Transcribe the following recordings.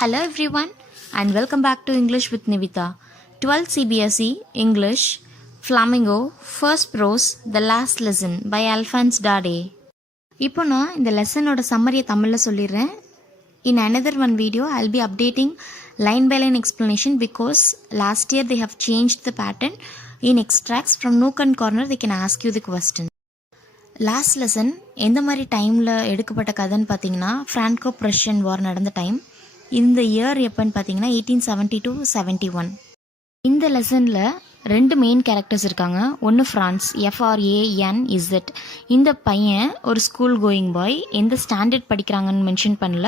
Hello everyone and welcome back to English with Nivita. 12th CBSE English Flamingo First Prose The Last Lesson by Alphonse Daudet. இப்போ நான் இந்த லெசனோட சம்மரியை தமிழில் சொல்லிடுறேன். In another one video I'll be updating line by line explanation because last year they have changed the pattern. In extracts from Nook and Corner they can ask you the question. Last lesson எந்த மாதிரி டைமில் எடுக்கப்பட்ட கதைன்னு பார்த்தீங்கன்னா Franco ப்ரஷியன் வார் நடந்த time. இந்த year எப்போன்னு பார்த்தீங்கன்னா 1870-71. இந்த லெசனில் ரெண்டு மெயின் கேரக்டர்ஸ் இருக்காங்க. ஒன்று ஃப்ரான்ஸ், FRANZ. இந்த பையன் ஒரு ஸ்கூல் கோயிங் பாய். எந்த ஸ்டாண்டர்ட் படிக்கிறாங்கன்னு மென்ஷன் பண்ணல.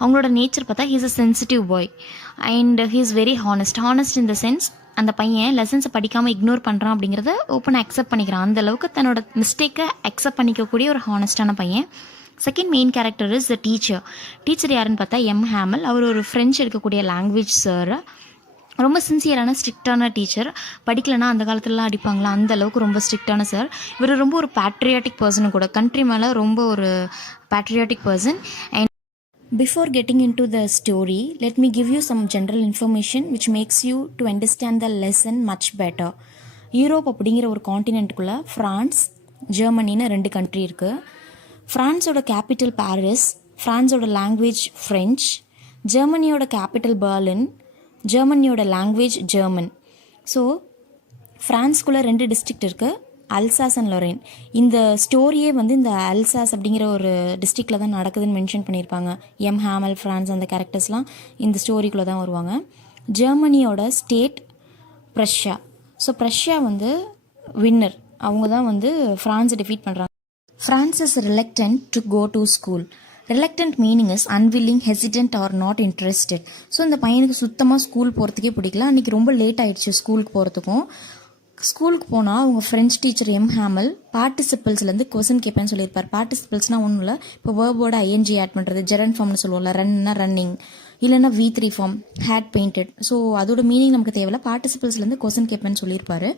அவங்களோட நேச்சர் பார்த்தா he's a sensitive bye and he is very honest in the sense அந்த பையன் லெசன்ஸை படிக்காமல் இக்னோர் பண்ணுறான் அப்படிங்கிறத ஓப்பனாக அக்செப்ட் பண்ணிக்கிறான். அந்தளவுக்கு தன்னோட மிஸ்டேக்கை அக்செப்ட் பண்ணிக்கக்கூடிய ஒரு ஹானஸ்டான பையன். Second main character is the teacher யாருன்னு பார்த்தா ஹேமல். அவர் ஒரு ஃப்ரெஞ்ச் எடுக்கக்கூடிய லாங்குவேஜ் சார். ரொம்ப சின்சியரான ஸ்ட்ரிக்டான டீச்சர். படிக்கலைன்னா அந்த காலத்துலலாம் அடிப்பாங்களா அந்த அளவுக்கு ரொம்ப ஸ்ட்ரிக்டான சார். இவர் ரொம்ப ஒரு பேட்ரியாட்டிக் பர்சனும் கூட. கண்ட்ரி மேலே ரொம்ப ஒரு patriotic person. And before getting into the story, let me give you some general information which makes you to understand the lesson much better. Europe அப்படிங்கிற ஒரு காண்டினென்ட்டுக்குள்ளே ஃப்ரான்ஸ், ஜெர்மனின்னு ரெண்டு கண்ட்ரி இருக்குது. ஃப்ரான்ஸோட கேபிட்டல் பாரிஸ், ஃப்ரான்ஸோட லாங்குவேஜ் ஃப்ரெஞ்ச், ஜெர்மனியோட capital Berlin, ஜெர்மனியோட லாங்குவேஜ் ஜெர்மன். ஸோ ஃப்ரான்ஸ்குள்ளே ரெண்டு டிஸ்ட்ரிக்ட் இருக்குது, அல்சாஸ் அண்ட் லொரைன். இந்த ஸ்டோரியே இந்த அல்சாஸ் அப்படிங்கிற ஒரு டிஸ்ட்ரிக்டில் தான் நடக்குதுன்னு மென்ஷன் பண்ணியிருப்பாங்க. ஹேமல், ஃப்ரான்ஸ் அந்த கேரக்டர்ஸ்லாம் இந்த ஸ்டோரிக்குள்ளே தான் வருவாங்க. ஜெர்மனியோட state Prussia. So Prussia winner. அவங்க தான் ஃப்ரான்ஸை டிஃபீட் பண்ணுறாங்க. France is reluctant to go to school. Reluctant meaning is unwilling, hesitant or not interested. So இந்த பையனுக்கு சுத்தமாக ஸ்கூல் போகிறதுக்கே பிடிக்கல. அன்றைக்கி ரொம்ப லேட் ஆகிடுச்சு ஸ்கூலுக்கு போகிறதுக்கும். ஸ்கூலுக்கு போனால் அவங்க ஃப்ரெஞ்ச் டீச்சர் ஹேமல் பார்ட்டிசிபிள்ஸ்லேருந்து கொஸ்டின் கேட்பேன்னு சொல்லியிருப்பார். பார்ட்டிசிபிள்ஸ்னால் ஒன்றும் இல்லை, இப்போ வேர்போட ING ஆட் பண்ணுறது. ஜெரண்ட் ஃபார்ம்னு சொல்லுவோம்ல, ரன்னா ரன்னிங், இல்லைன்னா V3 form had painted. So அதோட மீனிங் நமக்கு தேவையில்ல. பார்ட்டிசிபிள்ஸ்லேருந்து கொஸ்டின் கேட்பேன்னு சொல்லியிருப்பார்.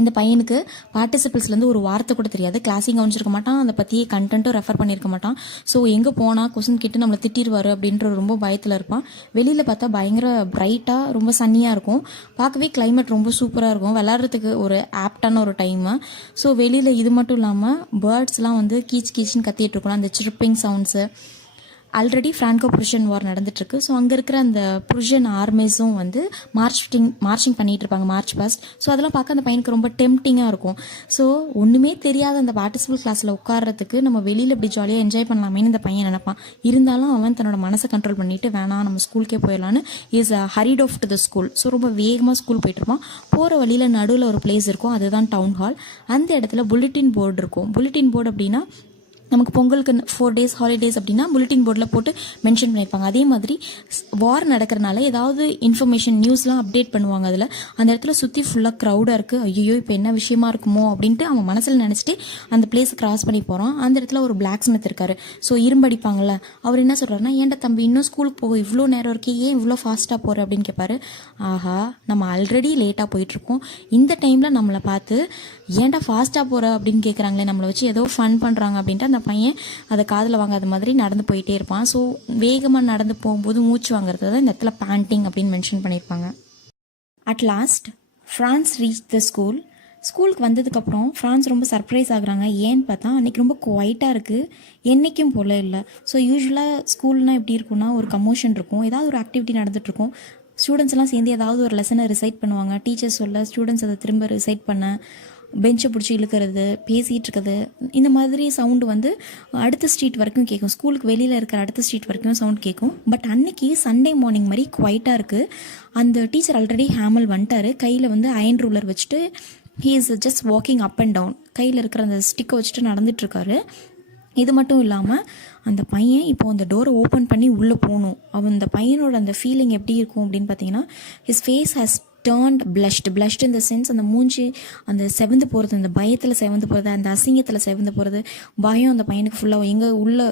இந்த பையனுக்கு பார்ட்டிசிபிள்ஸ்லேருந்து ஒரு வார்த்தை கூட தெரியாது. கிளாஸையும் கவனிச்சிருக்க மாட்டான், அதை பற்றியே கண்டென்ட்டும் ரெஃபர் பண்ணியிருக்க மாட்டான். ஸோ எங்கே போனால் கொஸ்டின் கேட்டு நம்மளை திட்டிடுவார் அப்படின்ற ரொம்ப பயத்தில் இருப்பான். வெளியில் பார்த்தா பயங்கர பிரைட்டாக ரொம்ப சன்னியாக இருக்கும். பார்க்கவே கிளைமேட் ரொம்ப சூப்பராக இருக்கும். விளாட்றதுக்கு ஒரு ஆப்டான ஒரு டைமு. ஸோ வெளியில் இது மட்டும் இல்லாமல் பேர்ட்ஸ்லாம் கீச் கீச்சின்னு கத்திட்டு இருக்கணும். அந்த சிரிப்பிங் சவுண்ட்ஸு. ஆல்ரெடி ஃப்ரான்கோ ப்ரஷியன் வார் நடந்துட்டுருக்கு. ஸோ அங்கே இருக்கிற அந்த ப்ரஷியன் ஆர்மேஸும் மார்ச்சிங் பண்ணிகிட்டு இருப்பாங்க, மார்ச் பாஸ்ட். ஸோ அதெல்லாம் பார்க்க அந்த பையனுக்கு ரொம்ப டெம்ப்டிங்காக இருக்கும். ஸோ ஒன்றுமே தெரியாத அந்த பார்ட்டிசிபல் கிளாஸில் உட்கார்றதுக்கு நம்ம வெளியில் இப்படி ஜாலியாக என்ஜாய் பண்ணலாமேன்னு இந்த பையன் நினைப்பான். இருந்தாலும் அவன் தன்னோட மனசை கண்ட்ரோல் பண்ணிட்டு வேணாம் நம்ம ஸ்கூலுக்கே போயிடலான்னு is hurried off to the school. So ரொம்ப வேகமாக ஸ்கூல் போயிட்டுருப்பான். போகிற வழியில் நடுவில் ஒரு பிளேஸ் இருக்கும், அதுதான் டவுன் ஹால். அந்த இடத்துல புல்லட்டின் போர்டு இருக்கும். புல்லட்டின் போர்டு அப்படின்னா நமக்கு பொங்கலுக்கு 4 days ஹாலிடேஸ் அப்படின்னா புல்லட்டின் போர்டில் போட்டு மென்ஷன் பண்ணியிருப்பாங்க. அதே மாதிரி வார் நடக்கிறனால ஏதாவது இன்ஃபர்மேஷன் நியூஸ்லாம் அப்டேட் பண்ணுவாங்க. அதில் அந்த இடத்துல சுற்றி ஃபுல்லாக க்ரௌடாக இருக்குது. ஐயோ இப்போ என்ன விஷயமா இருக்குமோ அப்படின்ட்டு அவன் மனசில் நினச்சிட்டு அந்த பிளேஸை கிராஸ் பண்ணி போகிறான். அந்த இடத்துல ஒரு பிளாக் ஸ்மித் இருக்கார். ஸோ இரும்படிப்பாங்கள்ல, அவர் என்ன சொல்கிறாருன்னா, ஏன்டா தம்பி இன்னும் ஸ்கூலுக்கு போக இவ்வளோ நேரம் இருக்கே, ஏன் இவ்வளோ ஃபாஸ்ட்டாக போகிற அப்படின்னு கேட்பாரு. ஆஹா, நம்ம ஆல்ரெடி லேட்டாக போயிட்டுருக்கோம், இந்த டைமில் நம்மளை பார்த்து ஏன்டா ஃபாஸ்ட்டாக போகிற அப்படின்னு கேட்குறாங்களே, நம்மளை வச்சு ஏதோ ஃபன் பண்ணுறாங்க அப்படின்ட்டு அந்த பையன் அதை காதில் வாங்காத மாதிரி நடந்து போயிட்டே இருப்பான். ஸோ வேகமாக நடந்து போகும்போது மூச்சு வாங்குறது தான் இந்த இடத்துல பேண்டிங் அப்படின்னு மென்ஷன் பண்ணியிருப்பாங்க. At last France reach the school. ஸ்கூலுக்கு வந்ததுக்கப்புறம் ஃப்ரான்ஸ் ரொம்ப சர்ப்ரைஸ் ஆகுறாங்க. ஏன்னு பார்த்தா அன்றைக்கி ரொம்ப குவைட்டாக இருக்குது, என்றைக்கும் போல இல்லை. ஸோ யூஸ்வலாக ஸ்கூல்னால் எப்படி இருக்குன்னா ஒரு கமோஷன் இருக்கும், ஏதாவது ஒரு ஆக்டிவிட்டி நடந்துகிட்ருக்கும். ஸ்டூடெண்ட்ஸ் எல்லாம் சேர்ந்து ஏதாவது ஒரு லெசனை ரிசைட் பண்ணுவாங்க. டீச்சர்ஸ் சொல்ல ஸ்டூடெண்ட்ஸ் அதை திரும்ப ரிசைட் பண்ண, பெஞ்சை பிடிச்சி இழுக்கிறது, பேசிகிட்டு இருக்கிறது, இந்த மாதிரி சவுண்டு அடுத்த ஸ்ட்ரீட் வரைக்கும் கேட்கும். ஸ்கூலுக்கு வெளியில் இருக்கிற அடுத்த ஸ்ட்ரீட் வரைக்கும் சவுண்ட் கேட்கும். பட் அன்னைக்கு சண்டே மார்னிங் மாதிரி குவைட்டாக இருக்குது. அந்த டீச்சர் ஆல்ரெடி ஹேமல் வந்துட்டார். கையில் அயன் ரூலர் வச்சுட்டு he is just walking up and down. கையில் இருக்கிற அந்த ஸ்டிக்கை வச்சுட்டு நடந்துட்டுருக்காரு. இது மட்டும் இல்லாமல் அந்த பையன் இப்போ அந்த டோரை ஓப்பன் பண்ணி உள்ளே போகணும். அந்த பையனோட அந்த ஃபீலிங் எப்படி இருக்கும் அப்படின்னு பார்த்தீங்கன்னா, his face has turned blushed in the sense அந்த மூஞ்சி அந்த செவந்து போகிறது, அந்த பயத்தில் செவந்து போகிறது, அந்த அசிங்கத்தில் செவந்து போகிறது, பயம் அந்த பையனுக்கு ஃபுல்லாக. எங்கே உள்ள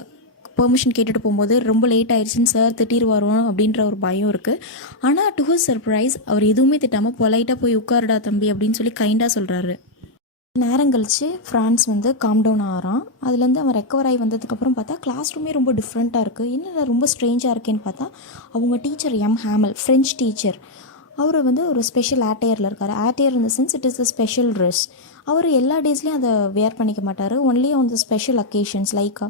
பெர்மிஷன் கேட்டுட்டு போகும்போது ரொம்ப லேட் ஆயிடுச்சுன்னு சார் திட்டிடுவாரோ அப்படின்ற ஒரு பயம் இருக்குது. ஆனால் டு ஹிஸ் சர்ப்ரைஸ் அவர் எதுவுமே திட்டாமல் பொலைட்டாக போய் உட்காருடா தம்பி அப்படின்னு சொல்லி கைண்டாக சொல்கிறாரு. நேரம் கழித்து ஃப்ரான்ஸ் வந்து காம் டவுன் ஆகிறான். அதுலேருந்து அவன் ரெக்கவர் ஆகி வந்ததுக்கப்புறம் பார்த்தா கிளாஸ் ரூமே ரொம்ப டிஃப்ரெண்ட்டாக இருக்குது. என்ன ரொம்ப ஸ்ட்ரேஞ்சாக இருக்கேன்னு பார்த்தா அவங்க டீச்சர் ஹேமல் ஃப்ரெஞ்ச் டீச்சர், அவர் வந்து ஒரு ஸ்பெஷல் ஆட்டையரில் இருக்கார். ஆட்டையர் இந்த sense it is a special dress. அவர் எல்லா டேஸ்லேயும் அதை வேர் பண்ணிக்க மாட்டார். Only on the special occasions like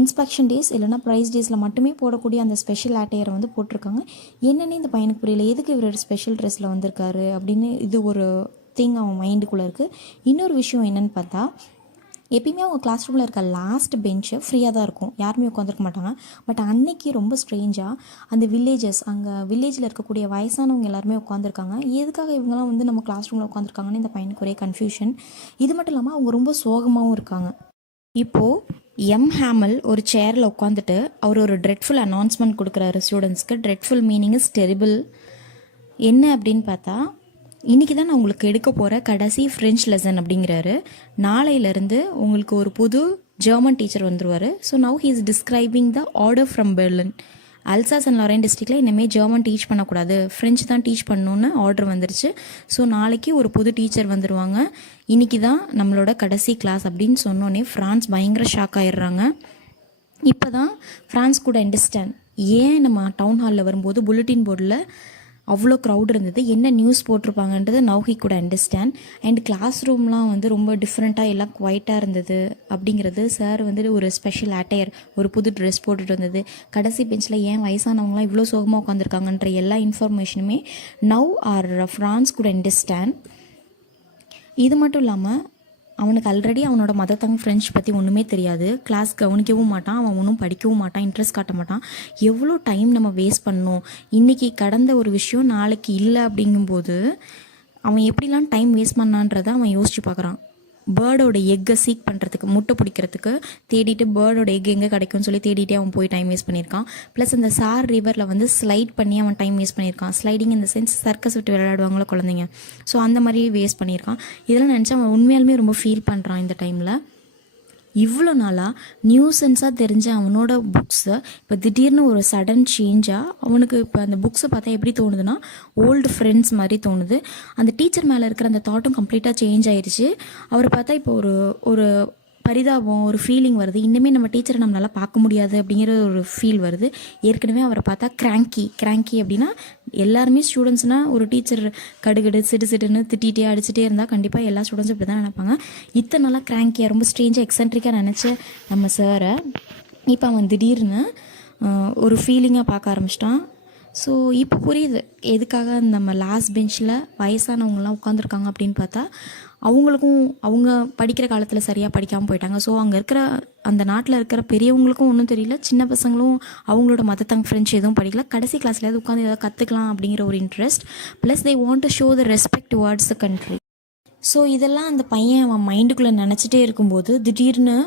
inspection days இல்லைனா ப்ரைஸ் டேஸில் மட்டுமே போடக்கூடிய அந்த ஸ்பெஷல் ஆட்டையரை வந்து போட்டிருக்காங்க. என்னென்னு இந்த பையனுக்கு புரியல, எதுக்கு இவர் ஸ்பெஷல் ட்ரெஸ்ஸில் வந்திருக்காரு அப்படின்னு. இது ஒரு திங் அவன் மைண்டுக்குள்ளே இருக்குது. இன்னொரு விஷயம் என்னென்னு பார்த்தா, எப்பயுமே அவங்க கிளாஸ் ரூமில் இருக்க லாஸ்ட் பெஞ்சு ஃப்ரீயாக தான் இருக்கும், யாருமே உட்காந்துருக்க மாட்டாங்க. பட் அன்னைக்கு ரொம்ப ஸ்ட்ரேஞ்சாக அந்த அங்கே வில்லேஜில் இருக்கக்கூடிய வயசானவங்க எல்லாருமே உட்காந்துருக்காங்க. எதுக்காக இவங்கெல்லாம் வந்து நம்ம கிளாஸ் ரூமில் உட்காந்துருக்காங்கன்னு இந்த பையனுக்கு ஒரே கன்ஃபியூஷன். இது மட்டும் இல்லாமல் அவங்க ரொம்ப சோகமாகவும் இருக்காங்க. இப்போது ஹேமல் ஒரு சேரில் உட்காந்துட்டு அவர் ஒரு ட்ரெட்ஃபுல் அனௌன்ஸ்மெண்ட் கொடுக்குறாரு ஸ்டூடெண்ட்ஸ்க்கு. Dreadful meaning is terrible. என்ன அப்படின்னு பார்த்தா, இன்றைக்கி தான் நான் உங்களுக்கு எடுக்க போகிற கடைசி ஃப்ரெஞ்ச் லெசன் அப்படிங்கிறாரு. நாளையிலேருந்து உங்களுக்கு ஒரு புது ஜெர்மன் டீச்சர் வந்துருவார். So now he is describing the order from Berlin. Alsace and Lorraine டிஸ்ட்ரிக்டில் இனிமேல் ஜெர்மன் டீச் பண்ணக்கூடாது, ஃப்ரெஞ்ச் தான் டீச் பண்ணணுன்னு ஆர்டர் வந்துருச்சு. ஸோ நாளைக்கு ஒரு புது டீச்சர் வந்துடுவாங்க, இன்றைக்கி தான் நம்மளோட கடைசி கிளாஸ் அப்படின்னு சொன்னோன்னே ஃப்ரான்ஸ் பயங்கர ஷாக் ஆகிடுறாங்க. இப்போ தான் ஃப்ரான்ஸ் கூட அண்டர்ஸ்டாண்ட் ஏன் நம்ம டவுன் ஹாலில் வரும்போது புல்லட்டின் போர்டில் அவ்வளோ க்ரௌட் இருந்தது, என்ன நியூஸ் போட்டிருப்பாங்கன்றது now he could understand. And class ரூம்லாம் வந்து ரொம்ப டிஃப்ரெண்ட்டாக எல்லாம் குவைட்டாக இருந்தது அப்படிங்கிறது. சார் வந்து ஒரு ஸ்பெஷல் அட்டையர், ஒரு புது ட்ரெஸ் போட்டுட்டு வந்தது, கடைசி பெஞ்சில் ஏன் வயசானவங்களாம் இவ்வளோ சோகமாக உட்காந்துருக்காங்கன்ற எல்லா இன்ஃபர்மேஷனுமே now our Franz could understand. இது மட்டும் இல்லாமல் அவனுக்கு ஆல்ரெடி அவனோட மதர் டங் ஃப்ரெஞ்ச் பற்றி ஒன்றுமே தெரியாது, கிளாஸ் கவனிக்கவும் மாட்டான், அவன் ஒன்றும் படிக்கவும் மாட்டான், இன்ட்ரெஸ்ட் காட்ட மாட்டான். எவ்வளோ டைம் நம்ம வேஸ்ட் பண்ணணும், இன்றைக்கி கடந்த ஒரு விஷயம் நாளைக்கு இல்லை அப்படிங்கும்போது அவன் எப்படிலாம் டைம் வேஸ்ட் பண்ணான்றதை அவன் யோசிச்சு பார்க்குறான். பேர்டோட எக்கை சீக் பண்ணுறதுக்கு, முட்டை பிடிக்கிறதுக்கு தேடிட்டு பேர்டோட எக் எங்கே கிடைக்கும்னு சொல்லி தேடிட்டே அவன் போய் டைம் வேஸ்ட் பண்ணியிருக்கான். ப்ளஸ் அந்த சார் ரிவரில் வந்து ஸ்லைட் பண்ணி அவன் டைம் வேஸ்ட் பண்ணியிருக்கான். ஸ்லைடிங் இந்த சென்ஸ் சர்க்கஸ் விட்டு விளையாடுவாங்களோ குழந்தைங்க, ஸோ அந்த மாதிரி வேஸ்ட் பண்ணியிருக்கான். இதெல்லாம் நினச்சா அவன் உண்மையாலுமே ரொம்ப ஃபீல் பண்ணுறான் இந்த டைமில். இவ்வளோ நாளாக நியூசன்ஸாக தெரிஞ்ச அவனோட புக்ஸை இப்போ திடீர்னு ஒரு சடன் சேஞ்சாக அவனுக்கு இப்போ அந்த புக்ஸை பார்த்தா எப்படி தோணுதுன்னா ஓல்டு ஃப்ரெண்ட்ஸ் மாதிரி தோணுது. அந்த டீச்சர் மேலே இருக்கிற அந்த தாட்டும் கம்ப்ளீட்டாக சேஞ்ச் ஆயிடுச்சு. அவரை பார்த்தா இப்போ ஒரு பரிதாபம், ஒரு ஃபீலிங் வருது. இன்னுமே நம்ம டீச்சரை நம்மளால் பார்க்க முடியாது அப்படிங்கிற ஒரு ஃபீல் வருது. ஏற்கனவே அவரை பார்த்தா கிராங்கி அப்படின்னா எல்லாருமே ஸ்டூடெண்ட்ஸ்னால் ஒரு டீச்சர் கடுகடு சிடுன்னு திட்டிகிட்டே அடிச்சுட்டே இருந்தால் கண்டிப்பாக எல்லா ஸ்டூடெண்ட்ஸும் இப்படி தான் நினைப்பாங்க. இத்தனை நாளாக கிராங்கியாக ரொம்ப ஸ்ட்ரேஞ்சாக எக்ஸென்ட்ரிக்காக நினச்ச நம்ம சாரை இப்போ அவன் திடீர்னு ஒரு ஃபீலிங்காக பார்க்க ஆரம்பிச்சிட்டான். ஸோ இப்போ புரியுது எதுக்காக நம்ம லாஸ்ட் பெஞ்சில் வயசானவங்களாம் உட்காந்துருக்காங்க அப்படின்னு பார்த்தா அவங்களுக்கும் அவங்க படிக்கிற காலத்தில் சரியாக படிக்காமல் போயிட்டாங்க. ஸோ அங்கே இருக்கிற அந்த நாட்டில் இருக்கிற பெரியவங்களுக்கும் ஒன்றும் தெரியல, சின்ன பசங்களும் அவங்களோட மதர் டங் ஃப்ரெஞ்ச் எதுவும் படிக்கல, கடைசி கிளாஸ்லேயாவது உட்காந்து ஏதாவது கற்றுக்கலாம் அப்படிங்கிற ஒரு interest. Plus they want to show the respect towards the country. So இதெல்லாம் அந்த பையன் அவன் மைண்டுக்குள்ளே நினச்சிட்டே இருக்கும்போது திடீர்னு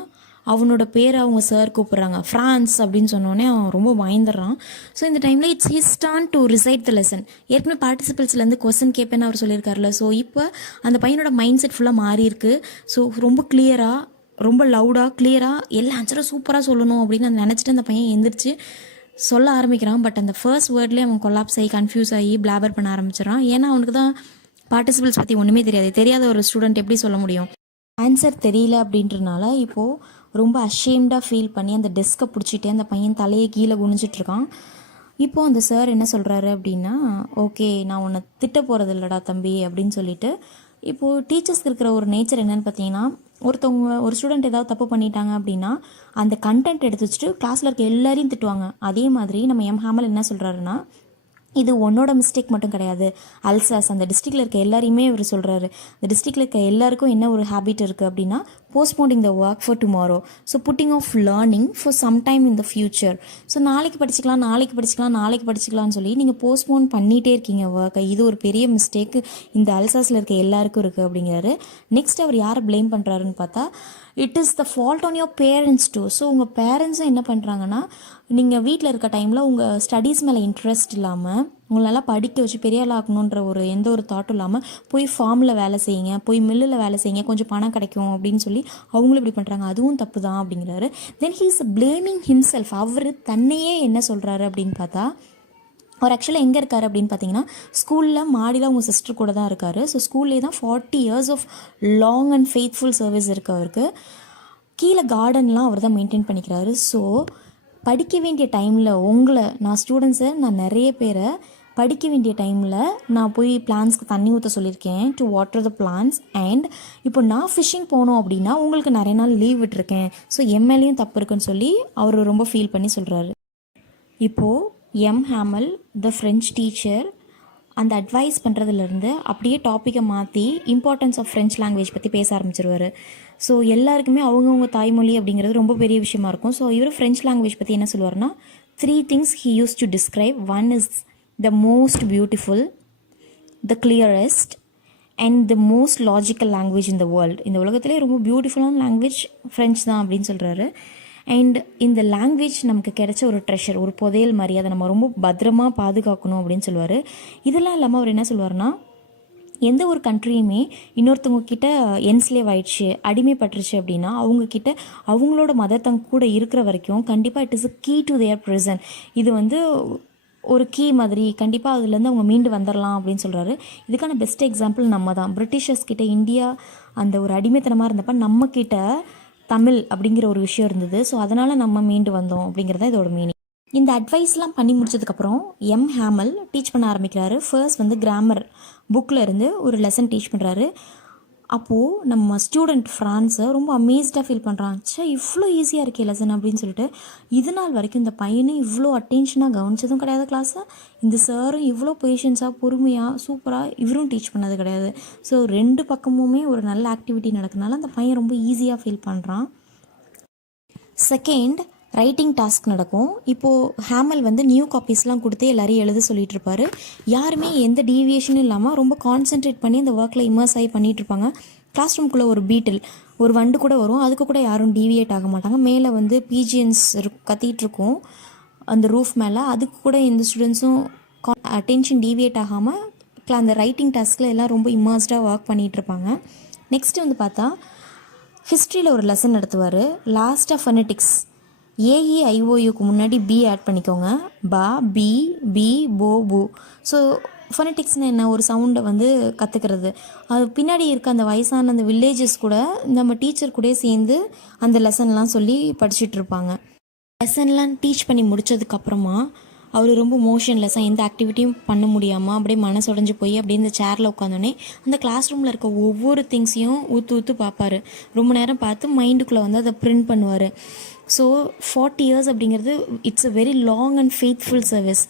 அவனோட பேரை அவங்க சார் கூப்பிட்றாங்க, ஃப்ரான்ஸ் அப்படின்னு சொன்னோடனே அவன் ரொம்ப பயந்துடுறான். ஸோ இந்த டைமில் it's his turn to recite the lesson. ஏற்கனவே பார்ட்டிசிபல்ஸ்லேருந்து கொஸ்டின் கேட்பேன்னு அவர் சொல்லியிருக்காருல. ஸோ இப்போ அந்த பையனோட மைண்ட் செட் ஃபுல்லாக மாறி இருக்கு. ஸோ ரொம்ப கிளியராக, ரொம்ப லவுடாக, கிளியராக எல்லா ஆன்சரும் சூப்பராக சொல்லணும் அப்படின்னு அந்த நினச்சிட்டு அந்த பையன் எந்திரிச்சு சொல்ல ஆரம்பிக்கிறான். பட் அந்த ஃபர்ஸ்ட் வேர்ட்லேயே அவன் கொலாப்ஸ் ஆகி கன்ஃபியூஸ் ஆகி பிளாபர் பண்ண ஆரம்பிச்சிடறான். ஏன்னா அவனுக்கு தான் பார்ட்டிசிபல்ஸ் பற்றி ஒன்றுமே தெரியாத ஒரு ஸ்டூடெண்ட் எப்படி சொல்ல முடியும்? ஆன்சர் தெரியல அப்படின்றனால இப்போது ரொம்ப அஷேம்டாக ஃபீல் பண்ணி அந்த டெஸ்க்கை பிடிச்சிட்டே அந்த பையன் தலையை கீழே குனிஞ்சிட்ருக்கான். இப்போது அந்த சார் என்ன சொல்கிறாரு அப்படின்னா, ஓகே நான் உன்னை திட்ட போகிறது இல்லைடா தம்பி அப்படின்னு சொல்லிட்டு, இப்போது டீச்சர்ஸ்க்கு இருக்கிற ஒரு நேச்சர் என்னென்னு பார்த்தீங்கன்னா, ஒரு ஸ்டூடெண்ட் ஏதாவது தப்பு பண்ணிட்டாங்க அப்படின்னா அந்த கண்டென்ட் எடுத்து வச்சுட்டு கிளாஸில் இருக்க எல்லாரையும் திட்டுவாங்க. அதே மாதிரி நம்ம ஹேமல் என்ன சொல்கிறாருன்னா, இது உன்னோட மிஸ்டேக் மட்டும் கிடையாது, அல்சாஸ் அந்த டிஸ்ட்ரிக்டில் இருக்க எல்லாரையுமே இவர் சொல்கிறாரு. இந்த டிஸ்ட்ரிக்டில் இருக்க எல்லாருக்கும் என்ன ஒரு ஹேபிட் இருக்குது அப்படின்னா, postponing the work for tomorrow, so putting off learning for some time in the future. So நாளைக்கு படிச்சுக்கலாம்னு சொல்லி நீங்கள் போஸ்ட்போன் பண்ணிகிட்டே இருக்கீங்க ஒர்க்கை. இது ஒரு பெரிய மிஸ்டேக் இந்த அல்சாஸில் இருக்க எல்லாருக்கும் இருக்குது அப்படிங்கிறாரு. நெக்ஸ்ட் அவர் யாரை ப்ளேம் பண்ணுறாருன்னு பார்த்தா, it is the fault on your parents too. So உங்கள் பேரண்ட்ஸும் என்ன பண்ணுறாங்கன்னா, நீங்கள் வீட்டில் இருக்க டைமில் உங்கள் ஸ்டடீஸ் மேலே இன்ட்ரெஸ்ட் இல்லாமல் உங்களால் படிக்க வச்சு பெரிய ஆள் ஆகணுன்ற எந்த ஒரு தாட்டும் இல்லாமல் போய் ஃபார்மில் வேலை செய்யுங்க, போய் மில்லில் வேலை செய்யுங்க, கொஞ்சம் பணம் கிடைக்கும் அப்படின்னு சொல்லி அவங்களும் இப்படி பண்ணுறாங்க, அதுவும் தப்பு தான் அப்படிங்கிறாரு. Then he is blaming himself. அவர் தன்னையே என்ன சொல்கிறாரு அப்படின்னு பார்த்தா, அவர் ஆக்சுவலாக எங்கே இருக்கார் அப்படின்னு பார்த்தீங்கன்னா ஸ்கூலில் மாடியில் அவங்க சிஸ்டர் கூட தான் இருக்கார். ஸோ ஸ்கூல்லேயே தான் 40 years of long and faithful service இருக்குது அவருக்கு. கீழே கார்டன்லாம் அவர் தான் மெயின்டைன் பண்ணிக்கிறாரு. ஸோ படிக்க வேண்டிய டைமில் நான் ஸ்டூடெண்ட்ஸை நான் நிறைய பேரை படிக்க வேண்டிய டைமில் நான் போய் பிளான்ஸ்க்கு தண்ணி ஊற்ற சொல்லியிருக்கேன், to water the plants. And இப்போ நான் ஃபிஷ்ஷிங் போனோம் அப்படின்னா உங்களுக்கு நிறைய நாள் லீவ் விட்டுருக்கேன், ஸோ எம்எல்ஏயும் தப்பு இருக்குன்னு சொல்லி அவர் ரொம்ப ஃபீல் பண்ணி சொல்கிறாரு. இப்போது ஹேமல் த ஃப்ரெஞ்ச் டீச்சர் அந்த அட்வைஸ் பண்ணுறதுலேருந்து அப்படியே டாப்பிக்கை மாற்றி இம்பார்ட்டன்ஸ் ஆஃப் ஃப்ரெஞ்ச் லாங்குவேஜ் பற்றி பேச ஆரம்பிச்சிருவார். ஸோ எல்லாருக்குமே அவங்கவுங்க தாய்மொழி அப்படிங்கிறது ரொம்ப பெரிய விஷயமா இருக்கும். ஸோ இவர் ஃப்ரெஞ்ச் லாங்குவேஜ் பற்றி என்ன சொல்லுவார்னா, 3 things he used to describe. One is the most beautiful, the clearest and the most logical language in the world. இந்த உலகத்திலே ரொம்ப பியூட்டிஃபுல்லான லாங்குவேஜ் ஃப்ரெஞ்ச் தான் அப்படின்னு சொல்கிறாரு. அண்ட் இந்த லாங்குவேஜ் நமக்கு கிடைச்ச ஒரு ட்ரெஷர், ஒரு புதையல் மாதிரி, அதை நம்ம ரொம்ப பத்திரமாக பாதுகாக்கணும் அப்படின்னு சொல்லுவார். இதெல்லாம் இல்லாமல் அவர் என்ன சொல்லுவார்னா, எந்த ஒரு கண்ட்ரியுமே இன்னொருத்தவங்க கிட்ட என்ஸ்லேவ் ஆயிடுச்சு, அடிமைப்பட்டுருச்சு அப்படின்னா அவங்கக்கிட்ட அவங்களோட மதர் டங் கூட இருக்கிற வரைக்கும் கண்டிப்பாக it is a key to their prison. இது ஒரு கீ மாதிரி, கண்டிப்பாக அதுலேருந்து அவங்க மீண்டு வந்துடலாம் அப்படின்னு சொல்கிறாரு. இதுக்கான பெஸ்ட் எக்ஸாம்பிள் நம்ம தான். பிரிட்டிஷர்ஸ் கிட்ட இந்தியா அந்த ஒரு அடிமைத்தனமாக இருந்தப்போ நம்மக்கிட்ட தமிழ் அப்படிங்கிற ஒரு விஷயம் இருந்தது. ஸோ அதனால் நம்ம மீண்டு வந்தோம் அப்படிங்கிறத இதோட மீனிங். இந்த அட்வைஸ்லாம் பண்ணி முடிச்சதுக்கப்புறம் ஹேமல் டீச் பண்ண ஆரம்பிக்கிறாரு. ஃபர்ஸ்ட் கிராமர் புக்கில் இருந்து ஒரு லெசன் டீச் பண்ணுறாரு. அப்போது நம்ம ஸ்டூடெண்ட் ஃப்ரான்ஸை ரொம்ப அமேஸ்டாக ஃபீல் பண்ணுறான். இவ்வளோ ஈஸியாக இருக்கே லெசன் அப்படின்னு சொல்லிட்டு. இது நாள் வரைக்கும் இந்த பையனை இவ்வளோ அட்டென்ஷனாக கவனிச்சதும் கிடையாது கிளாஸை. இந்த சாரும் இவ்வளோ பேஷன்ஸாக பொறுமையாக சூப்பராக இவரும் டீச் பண்ணது கிடையாது. ஸோ 2 பக்கமுமே ஒரு நல்ல ஆக்டிவிட்டி நடக்கிறதுனால அந்த பையன் ரொம்ப ஈஸியாக ஃபீல் பண்ணுறான். செகண்ட், ரைட்டிங் டாஸ்க் நடக்கும். இப்போது ஹேமல் நியூ காப்பீஸ்லாம் கொடுத்து எல்லாரையும் எழுத சொல்லிட்டு இருப்பாரு. யாருமே எந்த டீவியேஷனும் இல்லாமல் ரொம்ப கான்சென்ட்ரேட் பண்ணி அந்த ஒர்க்கில் இமர்ஸ் ஆகி பண்ணிகிட்டு இருப்பாங்க. கிளாஸ் ரூம்குள்ளே ஒரு பீட்டில், ஒரு வண்டு கூட வரும், அதுக்கு கூட யாரும் டீவியேட் ஆக மாட்டாங்க. மேலே பீஜியன்ஸ் கத்திட்டு இருக்கும் அந்த ரூஃப் மேலே, அதுக்கு கூட எந்த ஸ்டூடெண்ட்ஸும் அட்டென்ஷன் டீவியேட் ஆகாமல் அந்த ரைட்டிங் டாஸ்கில் எல்லாம் ரொம்ப இமர்ஸ்டாக ஒர்க் பண்ணிகிட்டு இருப்பாங்க. நெக்ஸ்ட்டு பார்த்தா ஹிஸ்ட்ரியில் ஒரு லெசன் நடத்துவார். லாஸ்ட்டாக ஃபொனெட்டிக்ஸ், ஏஇஐஓயுக்கு முன்னாடி பி ஆட் பண்ணிக்கோங்க. பா, பி, பி, போ, பூ. ஸோ ஃபொனெட்டிக்ஸ்னு என்ன, ஒரு சவுண்டை கற்றுக்கிறது. அது பின்னாடி இருக்க அந்த வயசான அந்த வில்லேஜஸ் கூட நம்ம டீச்சர் கூட சேர்ந்து அந்த லெசன்லாம் சொல்லி படிச்சுட்ருப்பாங்க. லெசன்லாம் டீச் பண்ணி முடித்ததுக்கப்புறமா அவர் ரொம்ப மோஷன்லெஸ்ஸாக எந்த ஆக்டிவிட்டியும் பண்ண முடியாமல் அப்படியே மனசுடைஞ்சு போய் அப்படியே இந்த சேரில் உட்காந்தோடனே அந்த கிளாஸ் ரூமில் இருக்க ஒவ்வொரு திங்ஸையும் ஊற்று பார்ப்பார். ரொம்ப நேரம் பார்த்து மைண்டுக்குள்ளே அதை பிரிண்ட் பண்ணுவார். ஸோ 40 years அப்படிங்கிறது it's a very long and faithful service.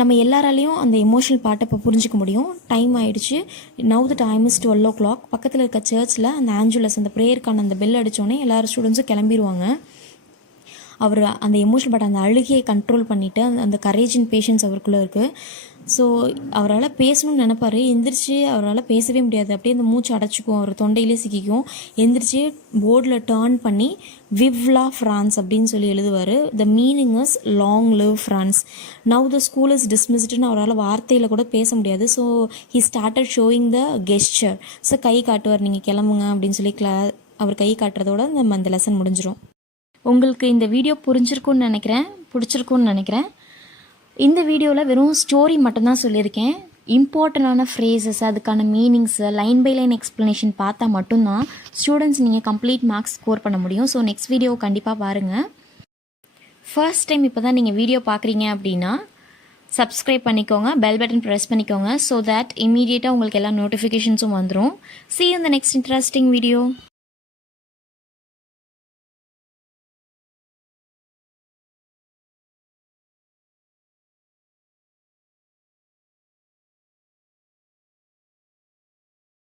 நம்ம எல்லாராலையும் அந்த எமோஷனல் பார்ட்டை இப்போ புரிஞ்சிக்க முடியும். டைம் ஆகிடுச்சு. Now the time is 12 o'clock. பக்கத்தில் இருக்க சர்ச்சில் அந்த ஆஞ்சுலஸ், அந்த ப்ரேயருக்கான அந்த பெல் அடித்தோடனே எல்லாரும் ஸ்டூடெண்ட்ஸும் கிளம்பிடுவாங்க. அவர் அந்த எமோஷனல் பார்ட், அந்த அழுகையை கண்ட்ரோல் பண்ணிவிட்டு அந்த கரேஜ் அண்ட் பேஷன்ஸ் அவருக்குள்ளே இருக்குது. ஸோ அவரால் பேசணும்னு நினைப்பார். எந்திரிச்சு அவரால் பேசவே முடியாது. அப்படியே அந்த மூச்சு அடைச்சிக்கும், அவர் தொண்டையிலே சிக்கிக்கும். எந்திரிச்சு போர்டில் டேர்ன் பண்ணி விவ்லா ஃப்ரான்ஸ் அப்படின்னு சொல்லி எழுதுவார். The meaning is long live France. Now the school is டிஸ்மிஸ்டுன்னு அவரால் வார்த்தையில் கூட பேச முடியாது. So he started showing the gesture. ஸோ கை காட்டுவார், நீங்கள் கிளம்புங்க அப்படின்னு சொல்லி அவர் கை காட்டுறதோட நம்ம அந்த லெசன் முடிஞ்சிடும். உங்களுக்கு இந்த வீடியோ பிடிச்சிருக்குன்னு நினைக்கிறேன். இந்த வீடியோவில் வெறும் ஸ்டோரி மட்டும்தான் சொல்லியிருக்கேன். இம்பார்ட்டண்டான ஃப்ரேசஸ், அதுக்கான meanings, line by line explanation பார்த்தா மட்டும்தான் ஸ்டூடெண்ட்ஸ் நீங்கள் கம்ப்ளீட் மார்க்ஸ் ஸ்கோர் பண்ண முடியும். ஸோ நெக்ஸ்ட் வீடியோ கண்டிப்பாக பாருங்கள். ஃபர்ஸ்ட் டைம் இப்போ தான் நீங்கள் வீடியோ பார்க்குறீங்க அப்படின்னா சப்ஸ்கிரைப் பண்ணிக்கோங்க, பெல் பட்டன் ப்ரெஸ் பண்ணிக்கோங்க. ஸோ தட் இமீடியட்டாக உங்களுக்கு எல்லா நோட்டிஃபிகேஷன்ஸும் வந்துடும். See you in the next interesting video.